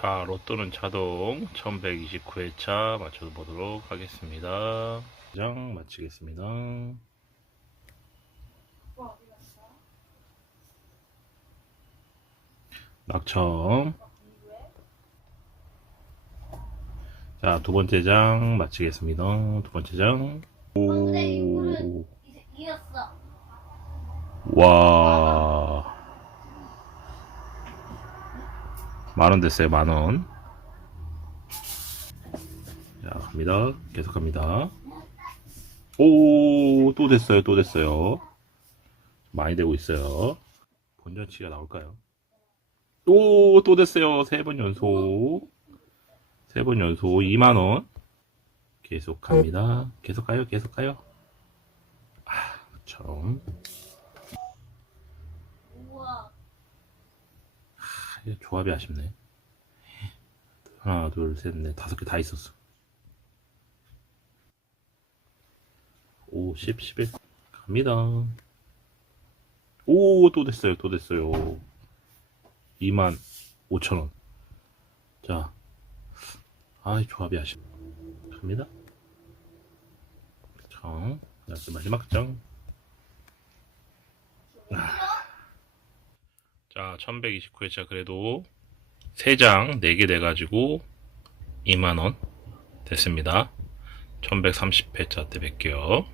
자, 로또는 자동 1129회차 맞춰 보도록 하겠습니다. 장 마치겠습니다. 낙첨. 자, 두 번째 장 마치겠습니다. 두 번째 장. 오. 와. 만원 됐어요, 만 원. 자, 갑니다. 계속 갑니다. 오, 또 됐어요, 또 됐어요. 많이 되고 있어요. 본전치가 나올까요? 오, 또 됐어요. 세 번 연속. 세 번 연속 2만원. 계속 갑니다. 계속 가요, 계속 가요. 아, 참. 우와. 이게 조합이 아쉽네. 하나, 둘, 셋, 넷, 다섯 개 다 있었어. 5, 10, 11. 갑니다. 오, 또 됐어요, 또 됐어요. 2만 5천 원. 자. 아이, 조합이 아쉽네. 갑니다. 이제 마지막 장. 자, 1129회차 그래도 3장 4개 돼가지고 2만원 됐습니다. 1130회차 때 뵐게요.